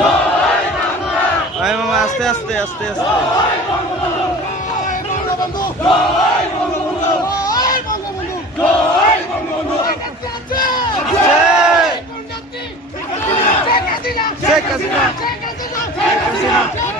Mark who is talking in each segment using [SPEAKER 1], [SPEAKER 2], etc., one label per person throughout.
[SPEAKER 1] स्ते
[SPEAKER 2] आस्ते आस्ते जय
[SPEAKER 3] कृष्ण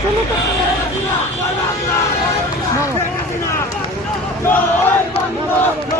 [SPEAKER 2] 什么
[SPEAKER 1] 大捷啊！